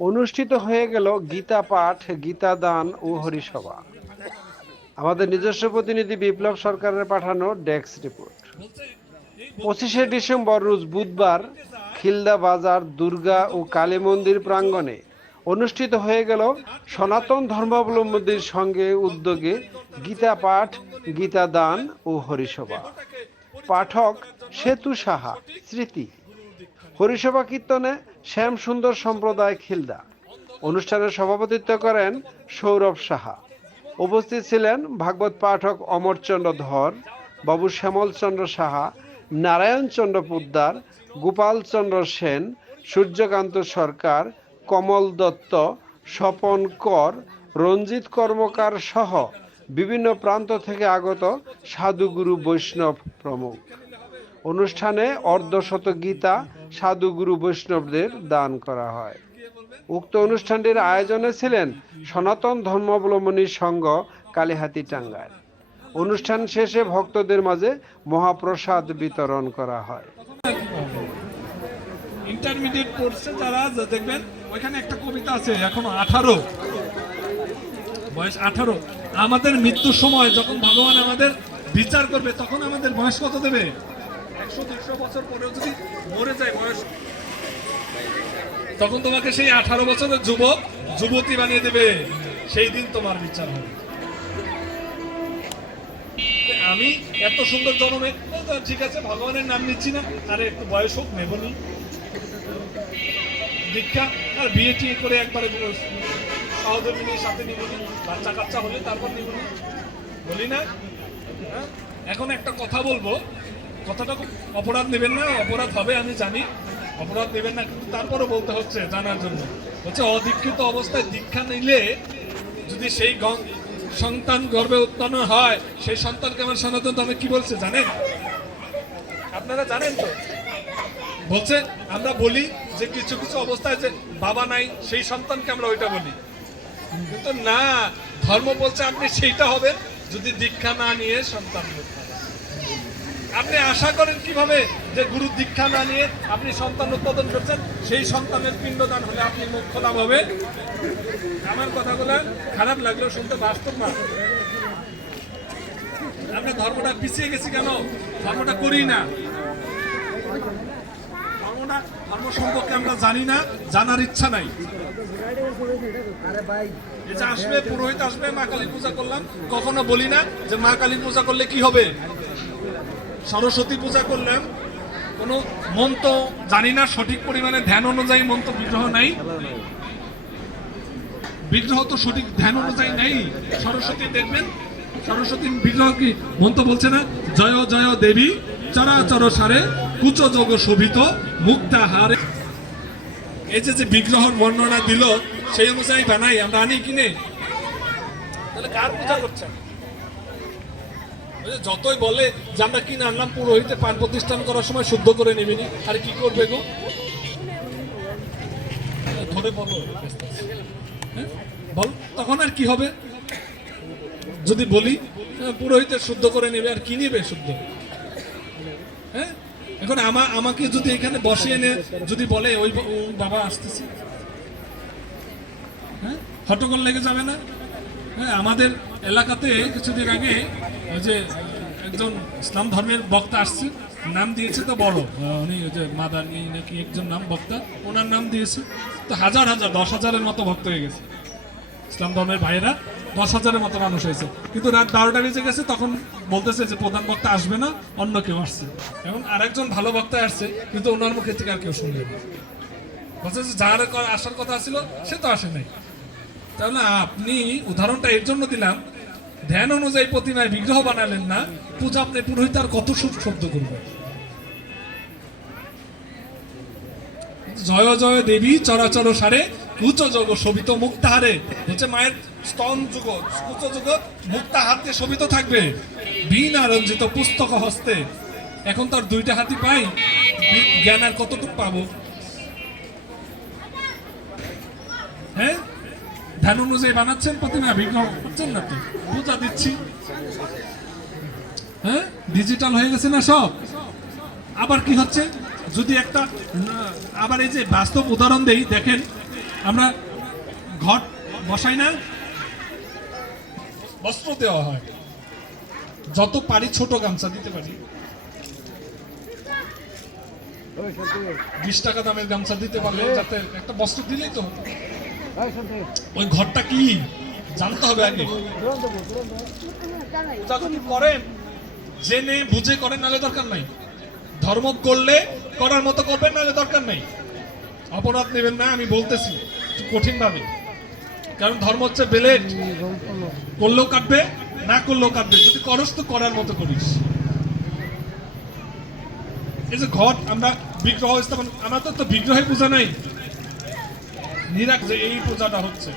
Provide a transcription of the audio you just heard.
অনুষ্ঠিত হয়ে গেল গীতা পাঠ, গীতা দান ও হরিসভা। আমাদের নিজস্ব প্রতিনিধি বিপ্লব সরকারের পাঠানো ডেস্ক রিপোর্ট। 25শে ডিসেম্বর রোজ বুধবার খিলদা বাজার দুর্গা ও কালী মন্দির প্রাঙ্গণে অনুষ্ঠিত হয়ে গেল সনাতন ধর্মাবলম্বীদের সঙ্গে উদ্যোগে গীতা পাঠ, গীতা দান ও হরিসভা। পাঠক সেতু সাহা, স্মৃতি। হরিসভা কীর্তনে শ্যাম সুন্দর সম্প্রদায় খিলদা। অনুষ্ঠানের সভাপতিত্ব করেন সৌরভ সাহা। উপস্থিত ছিলেন ভাগবত পাঠক অমরচন্দ্র ধর, বাবু শ্যামলচন্দ্র সাহা, নারায়ণচন্দ্র পোদ্দার, গোপালচন্দ্র সেন, সূর্যকান্ত সরকার, কমল দত্ত, স্বপন কর, রঞ্জিত কর্মকার সহ বিভিন্ন প্রান্ত থেকে আগত সাধুগুরু বৈষ্ণব প্রমুখ। অনুষ্ঠানে অর্ধশত গীতা সাধুগুরু বৈষ্ণবদের দান করা হয়। উক্ত অনুষ্ঠানটির আয়োজনে ছিলেন সনাতন ধর্মাবলম্বী সংঘ কালীহাতি টাঙ্গাইল। অনুষ্ঠান শেষে ভক্তদের মাঝে মহাপ্রসাদ বিতরণ করা হয়। ইন্টারমিডিয়েট পড়ছে যারা দেখবেন ওইখানে একটা কবিতা আছে, এখনো 18 বয়স 18। আমাদের মৃত্যুর সময় যখন ভগবান আমাদের বিচার করবে তখন আমাদের বয়স কত দেবে? 100-200 বছর পরেও যদি মরে যায় বয়স, তখন তোমাকে সেই 18 বছরের যুবক যুবতী বানিয়ে দেবে। সেই দিন তোমার বিচার হবে। আমি এত সুন্দর জন্মে, ঠিক আছে ভগবানের নাম নিচ্ছি না, আরে একটু বয়স হোক নেবনি দীক্ষা, আর বিয়ে টিয়ে করে একবারে সহধর্মিনীর সাথে নিবনি, বাচ্চা কাচ্চা হলে তারপর নিবনি, বলি না? এখন একটা কথা বলবো, কথাটা খুব অপরাধ নেবেন না, অপরাধ হবে আমি জানি, অপরাধ নেবেন না, কিন্তু তারপরও বলতে হচ্ছে জানার জন্য। হচ্ছে অদীক্ষিত অবস্থায় দীক্ষা নিলে যদি সেই সন্তান গর্ভে উৎপন্ন হয়, সেই সন্তানকে আমার সনাতন ধর্মে কি বলছে জানেন? আপনারা জানেন তো? বলছে আমরা বলি যে কিছু কিছু অবস্থায় যে বাবা নাই, সেই সন্তানকে আমরা ওইটা বলি, কিন্তু না, ধর্ম বলছে আপনি সেইটা হবেন যদি দীক্ষা না নিয়ে সন্তান হতে। আপনি আশা করেন কিভাবে যে গুরু দীক্ষা না নিয়ে আপনি সন্তান উৎপাদন করছেন, সেই সন্তানের পিণ্ডদান হলে আপনি মোক্ষ লাভ হবে? আমার কথাগুলো খারাপ লাগলেও শুনতে বাস্তব না। আমরা ধর্মটা পিছিয়ে গেছি কেন? ধর্মটা করি না, ধর্ম সম্পর্কে আমরা জানি না, জানার ইচ্ছা নাই। এই যে আসবে পুরোহিত আসবে, মা কালী পূজা করলাম, কখনো বলি না যে মা কালী পূজা করলে কি হবে। সরস্বতী পূজা করলাম, কোনো মন্ত্র জানি না, সঠিক পরিমাণে ধ্যান অনুযায়ী মন্ত্র বিগ্রহ নাই, বিগ্রহ তো সঠিক ধ্যান অনুযায়ী নেই। সরস্বতী দেখবেন, সরস্বতী বিগ্রহ কি মন্ত্র বলছে না, জয় জয় দেবী চরাচর সারে কুচ যোগ শোভিত মুক্তাহারে। এই যে বিগ্রহের বর্ণনা দিল সেই অনুযায়ী বানাই, আমরা আনি কিনে, তাহলে কার পূজা করছেন? যতই বলে যে আমরা কিনে আনলাম, পুরোহিতে পান প্রতিষ্ঠান করার সময় শুদ্ধ করে নেবেনি, আর কি করবে গো? ধরে বলো, বল তখন আর কি হবে? যদি বলি পুরোহিতে শুদ্ধ করে নেবে, আর কি নেবে শুদ্ধ? হ্যাঁ, এখন আমাকে যদি এখানে বসিয়ে এনে যদি বলে ওই বাবা আসতেছে, হ্যাঁ, হট্টগোল লেগে যাবে না? হ্যাঁ, আমাদের এলাকাতে কিছুদিন আগে ওই যে একজন ইসলাম ধর্মের বক্তা আসছে, নাম দিয়েছে তো বড়, উনি ওই যে মাদানি নাকি একজন নাম বক্তা, ওনার নাম দিয়েছে, তো হাজার হাজার 10,000-এর মতো ভক্ত হয়ে গেছে। ইসলাম ধর্মের ভাইয়েরা 10,000-এর মতো মানুষ হয়েছে, কিন্তু রাত 12টা বেজে গেছে, তখন বলতেছে যে প্রধান বক্তা আসবে না, অন্য কেউ আসছে। এখন আরেকজন ভালো বক্তা আসছে, কিন্তু ওনার মুখে থেকে আর কেউ শুনবে না, বলছে যে যার আসার কথা ছিল সে তো আসে নাই। তাহলে আপনি উদাহরণটা এর জন্য দিলাম, ধ্যান অনুযায়ী প্রতিমায় বিগ্রহ বানালেন না, পূজা আপনি পুরোহিত আর কত শব্দ করবে? জয় জয় দেবী চরাচর সারে কুচ যোগ শোভিত মুক্তাহারে, হচ্ছে মায়ের স্তন যুগ কুচ যুগ মুক্তা হাতে শোভিত থাকবে, বীণা রঞ্জিত পুস্তক হস্তে। এখন তো আর 2টা হাতি পাই, জ্ঞান আর কতটুকু পাবো? হ্যাঁ, ধ্যান অনুযায়ী বানাচ্ছেন প্রতিমা, বিগ্রহ করছেন না তো, পূজা দিচ্ছি। হ্যাঁ, ডিজিটাল হয়ে গেছে না সব। আবার কি হচ্ছে, যদি একটা আবার এই যে বাস্তব উদাহরণ দেই, দেখেন আমরা ঘট বসাই না, বস্ত্র দেওয়া হয়, যত পারি ছোট গামছা দিতে পারি, 20 টাকা দামের গামছা দিতে পারলে যাতে একটা বস্ত্র দিলেই তো হতো। ওই ঘরটা কি জানতে হবে আগে। পূজা যদি করেন জেনে বুঝে করেন, নাহলে দরকার নাই। ধর্ম করলে করার মতো করবেন, নাহলে দরকার নাই। অপরাধ নেবেন না, আমি বলতেছি কঠিন ভাবে, কারণ ধর্ম হচ্ছে বেলেট, করলেও কাটবে, না করলেও কাটবে। যদি করস তো করার মতো করিস। এই যে ঘট আমরা বিগ্রহ স্থাপন, আমাদের তো বিগ্রহের পূজা নাই, নিরাক যে এই পূজাটা হচ্ছে।